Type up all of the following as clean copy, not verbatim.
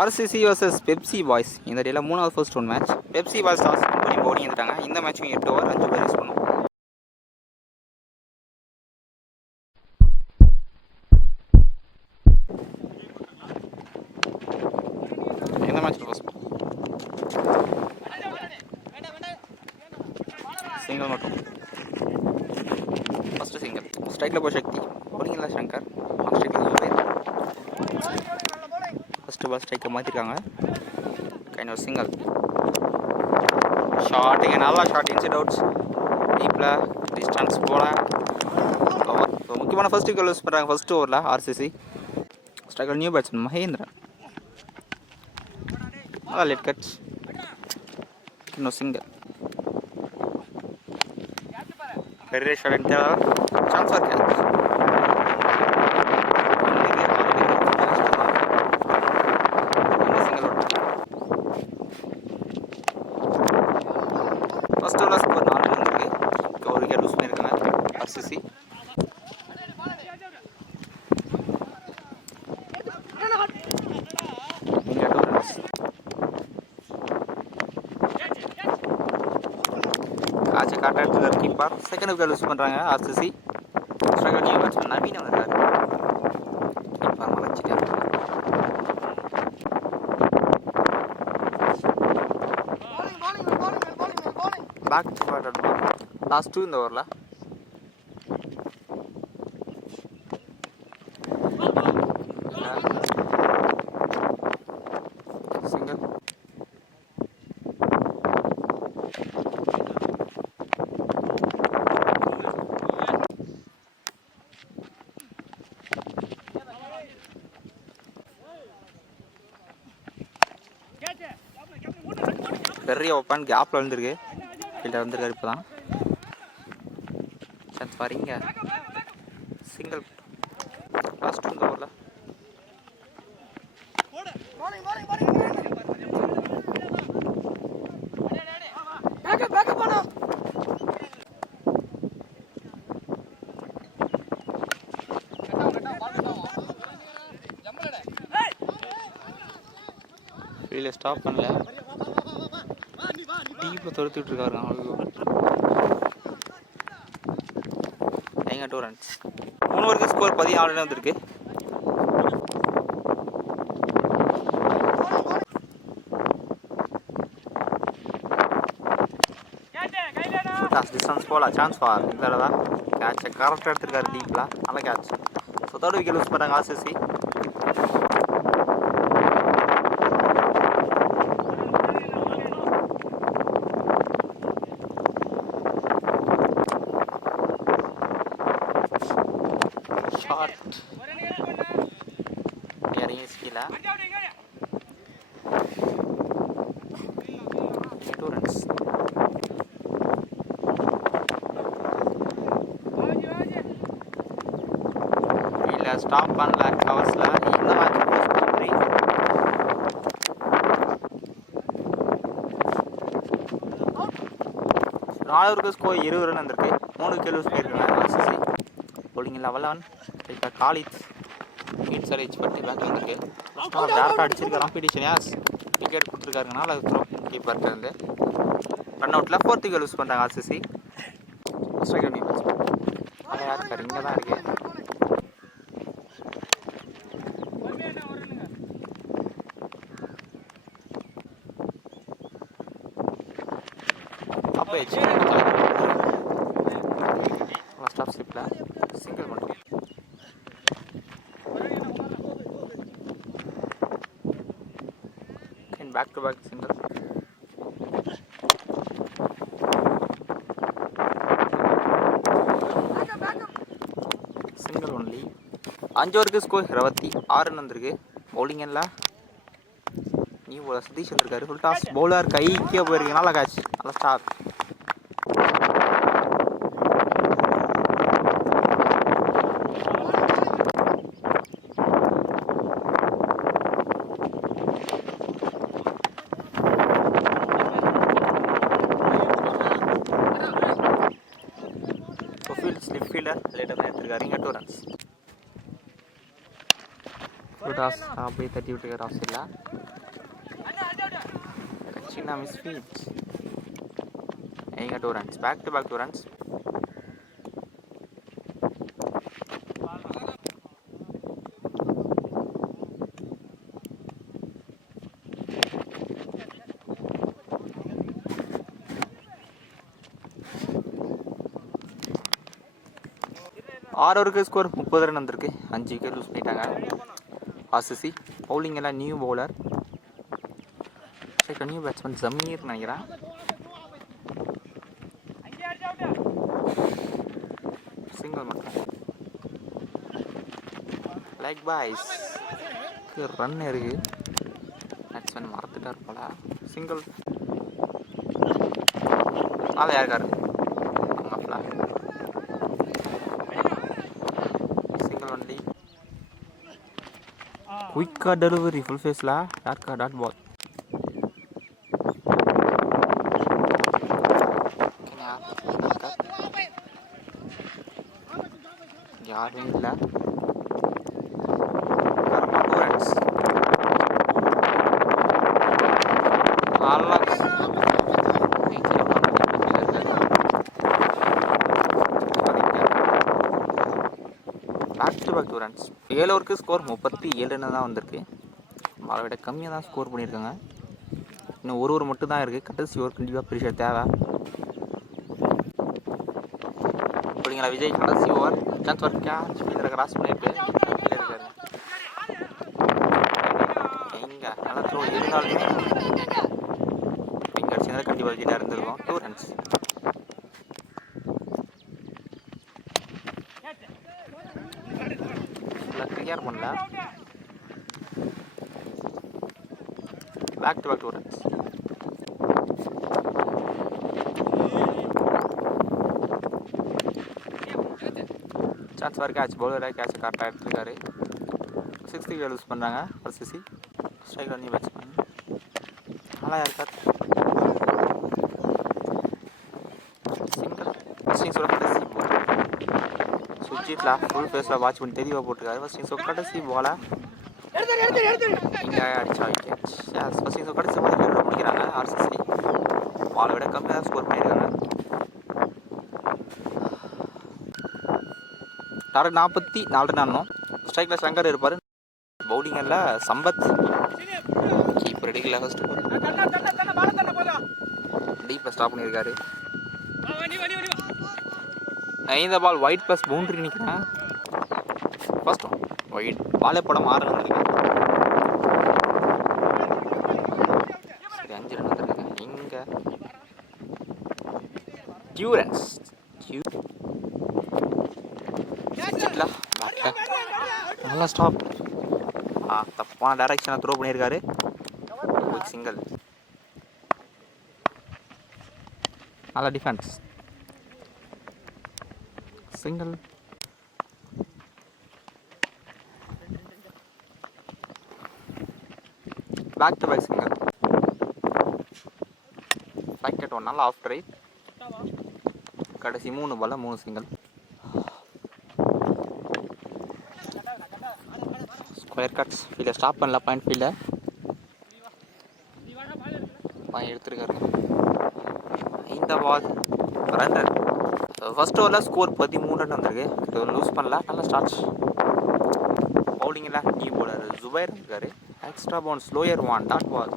RCC vs Pepsi boys இந்த டேல மூணாவது first one match. Pepsi boys toss பண்ணி பவுலிங் எடுத்தாங்க. இந்த மேட்சும் 8 ஓவர் 5 பேர் யூஸ் பண்ணோம். இந்த மேட்ச் ஃபர்ஸ்ட் சிங்கிள் மட்டும். First single. ஸ்ட்ரைக்கில் போய் சக்தி, பவுலிங்கில் சங்கர், ஸ்ட்ரைக்கில் ஜுபைர். ஃபர்ஸ்ட் பால் ஸ்ட்ரைக்கை மாற்றிருக்காங்க. Kind of single short. இங்கே நல்லா ஷார்ட் இன்சைட் அவுட்ஸ் டீப்பில் டிஸ்டன்ஸ் போல முக்கியமான ஃபர்ஸ்ட் விக்கெட் யூஸ் பண்ணுறாங்க ஃபர்ஸ்ட் ஓவரில் RCC. Striker new batsman Mahendran. நல்லா லெட் கட்ஸ். இன்னும் சிங்கிள். பெரிய shot and chance for catch. First over score 4 run இருக்கு. ஒரு விக்கெட் லூஸ் பண்ணியிருக்காங்க ஆர்சிசி. காட்சி காட்டாடுறாரு கீப்பர். செகண்ட் விக்கெட் லூஸ் பண்ணுறாங்க RCC. Striker new batsman Naveen வந்திருக்காரு. கீப்பர் மறைச்சிட்டாரு. பேக் டு பேக் லாஸ்ட் 2 இந்த ஓவரில். சிங்கிள். பெரிய ஓப்பன் கேப்பில் விழுந்திருக்கு. ஃபீல்டர் வந்திருக்காரு இப்போ தான். சான்ஸ் பாருங்க. சிங்கிள். லாஸ்ட் இந்த ஓவரில். ஃபீல்டர் ஸ்டாப் பண்ணல. டீப்பில் தொடுத்துட்டு இருக்காரு. எங்க 2 ரன்ஸ். 3 ஓவருக்கு ஸ்கோர் 14 ரன் வந்திருக்கு. டிஸ்டன்ஸ் போல சான்ஸ் ஃபார். இந்த தடவை கேட்சை கரெக்டாக எடுத்துருக்காரு டீப்பில். நல்ல catch. So 3rd wicket loose பண்ணுறாங்க ஆர்சிசி. ஷார்ட் இறங்கி ஸ்கீல 2 ரன்ஸ். இல்லை ஸ்டாப் பண்ணல கவர்ஸில். இந்த மேட்ச் 4 ஓவருக்கு ஸ்கோர் 20 ரன் வந்திருக்கு. 3 விக்கெட் லூஸ் பண்ணியிருக்காங்க ஆர்சிசி. bowling 11 இப்போ காலித் ஹீட் சர்வீஸ் பட்டி பேக் வந்திருக்கு. டேரக்டாக அடிச்சிருக்க காம்படிஷன் யாஸ் விக்கெட் கொடுத்துருக்காருங்கனால அது த்ரோ கீப்பர்கிட்ட இருந்து ரன் அவுட்டில் 4th விக்கெட் யூஸ் பண்ணுறாங்க ஆர்சிசி. ஸ்ட்ரைக்கர் நியூ பேட்ஸ்மேன் அதை யாருக்கார் இங்கே தான் இருக்கு. அப்போ ஸ்டாப் ஸ்லிப்பில் சிங்கிள் மட்டும். Back to back single. Single only. 5 ஓவருக்கு ஸ்கோர் 26 ரன் வந்திருக்கு. பவுலிங்கில் நியூ பவுலர் சதீஷ் வந்திருக்காரு. ஃபுல் டாஸ் பவுலர் கைக்கே போயிருக்கு. நல்ல கேட்ச். நல்ல ஸ்டார். ஃபீல்டர் லேட்டாக தான் எடுத்துருக்காரு. இங்கே 2 ரன்ஸ். டாஸ் அப்படியே தட்டி விட்டு ராஸ் இல்லை சின்ன மிஸ் ஃபீல்ட் எங்க 2 ரன்ஸ் பேக் டு 2 ரன்ஸ். ஆரோருக்கு ஸ்கோர் 30 ரன் வந்திருக்கு. 5 விக்கெட் லூஸ் பண்ணிட்டாங்க ஆர்சிசி. பவுலிங் எல்லாம் new bowler new batsman Jameer நினைக்கிறேன். சிங்கிள் மட்டும் லைக் பாய்ஸ் ரன் இருக்கு. பேட்ஸ்மேன் மறந்துட்டார் போல. சிங்கிள் ஆளை யாருக்காரு குயிக்காக டெலிவரி ஃபுல் ஃபேஸில் யாருக்கா டாட் பால். யாருமே இல்லை. Back to 2 runs. 7 ஓவருக்கு ஸ்கோர் 37 ரன் தான் வந்திருக்கு. அதை விட கம்மியாக தான் ஸ்கோர் பண்ணியிருக்காங்க. இன்னும் ஒரு ஓவர் மட்டும் தான் இருக்குது. கடைசி ஓவர் கண்டிப்பாக பெரிய தேவை. அப்படிங்களா விஜய் கடைசி ஓவர் சான்ஸ் ஒர்க் கேட்ச் ஃபீல்டரை கிராஸ் பண்ணிட்டு இருக்காரு. எங்கே நல்லா த்ரோ இருந்தாலுமே இங்கே அடிச்சதுனால கண்டிப்பாக விஜய்டாக இருந்திருக்கும். 2 ரன்ஸ். கிளியர் பண்ணல. Back to 2 runs. சான்ஸ் வர கேட்ச் பவுலராக கேட்ச் கரெக்டாக எடுத்துருக்காரு. 6 விக்கெட் லூஸ் பண்ணுறாங்க ஆர்சிசி. ஸ்ட்ரைக் நியூ பேட்ஸ்மேன் நல்லா இருக்கார். சிங்கிள் கடைசி சுஜித்லா ஃபுல் ஃபேஸில் வாட்ச் பண்ணி தெளிவாக போட்டுருக்காரு. ஃபஸ்ட் கடைசி பாலை இங்கே அடிச்சா விக்கெட். ஃபஸ்ட் கடைசி பால் முடிக்கிறாங்க ஆர்சிசி. பாலை விட கம்மியாக தான் ஸ்கோர் பண்ணியிருக்காங்க. Target 44 run. ஸ்ட்ரைக்கில் சங்கர் இருப்பார். பவுலிங்கில் சம்பத் கீப்பர் அடிக்கல. ஃபஸ்ட்டு டீப்பில் ஸ்டாப் பண்ணியிருக்காரு. 5 பால் ஒயிட் ப்ளஸ் பவுண்ட்ரி நிற்கிறேன். ஃபர்ஸ்ட் ஒயிட் பாலே படம் 6 ரன் வந்துருக்கு. சரி 5 ரன் வந்துருக்காங்க. இங்கே டியூரன்ஸ் நல்லா ஸ்டாப். தப்பான டைரக்ஷனை த்ரோ பண்ணியிருக்காரு. சிங்கிள் நல்ல defence. Single back to back single. Wicket 1 நாள் ஆஃப் ரைட். கடைசி 3 பால்ல 3 சிங்கிள். ஸ்கொயர் கட்ஸ் ஃபீல்டை ஸ்டாப் பண்ணல. பாயிண்ட் ஃபீல்டை எடுத்துருக்காரு. இந்த பால் ரன். ஃபர்ஸ்ட் ஓவரில் ஸ்கோர் 13 ரன் வந்திருக்கு. லூஸ் பண்ணல. நல்லா ஸ்டார்ட். பவுலிங்கில் நியூ பவுலர் ஜுபைர் இருக்காரு. Extra bounce slower 1 dot ball.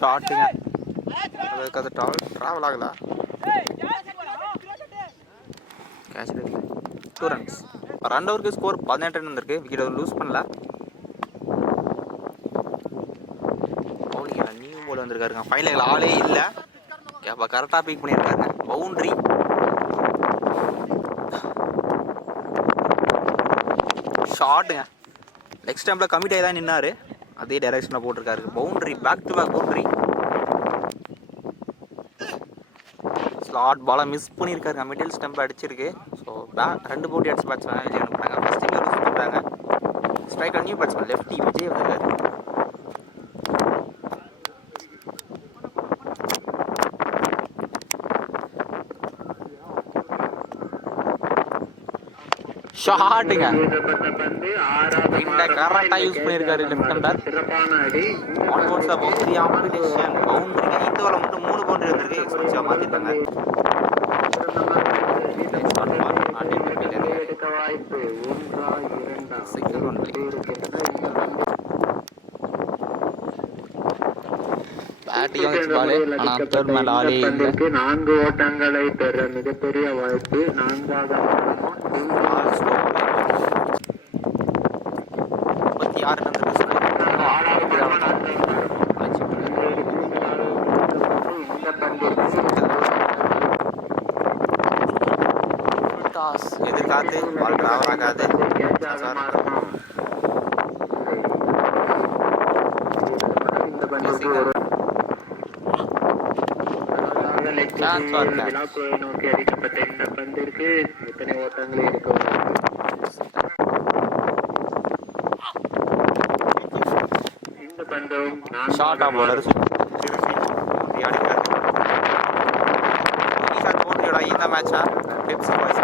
ஷார்ட்டுங்க. அதுக்கு அது ட்ராவல் ஆகல. Catch 2 runs. 2 ஓவருக்கு ஸ்கோர் 18 ரன் வந்திருக்கு. விக்கெட் லூஸ் பண்ணல. பவுலிங் நியூ பால் வந்திருக்காருங்க. ஃபைனல் ஆளே இல்லை. அப்போ கரெக்டாக பிக் பண்ணியிருக்காருங்க. பவுண்ட்ரி ஷாட்டுங்க. லெக் ஸ்டம்பில் கமிட் ஆகி தான் நின்னார். அதே டைரக்ஷனில் போட்டிருக்காரு. Boundary, back to back boundary. Slot பாலை மிஸ் பண்ணியிருக்காருங்க. மிடில் ஸ்டம்ப் அடிச்சிருக்கு. ஸோ ரெண்டு பவுண்டரி அடிச்சு பேட்ஸ்மேன் விஜய் அனுப்புறாங்க. ஃபர்ஸ்ட் இங்கே யூஸ் பண்ணுறாங்க. Striker new batsman lefty Vijay வந்திருக்காரு. ஷாட்டுங்க. இந்த கரெக்டாக யூஸ் பண்ணியிருக்காரு left hander. Almost boundary competition பவுண்டரிங்க. இந்த ஓவரில் மட்டும் 3 பவுண்டரி வந்திருக்கு. எக்ஸ்பென்சிவாக மாற்றிருக்காங்க. Single only. பேட்டிங் வச்சு பாலு. ஆனால் தேர்ட் மேல ஆளே இல்லை. 4 ஓட்டங்களை பெற மிகப்பெரிய வாய்ப்பு. 4வது 36 ரன் இருக்கு. டாஸ் எதிர்காத்து பால் டிராவல் ஆகாது. நோக்கி அடிக்கப்பட்ட இந்த பந்திற்கு எத்தனை ஓட்டங்களே இருக்க இந்த பந்தும் ஷார்ட் ஆஃப் பவுலர் இந்த மேட்சா பெப்சி பாய்ஸ்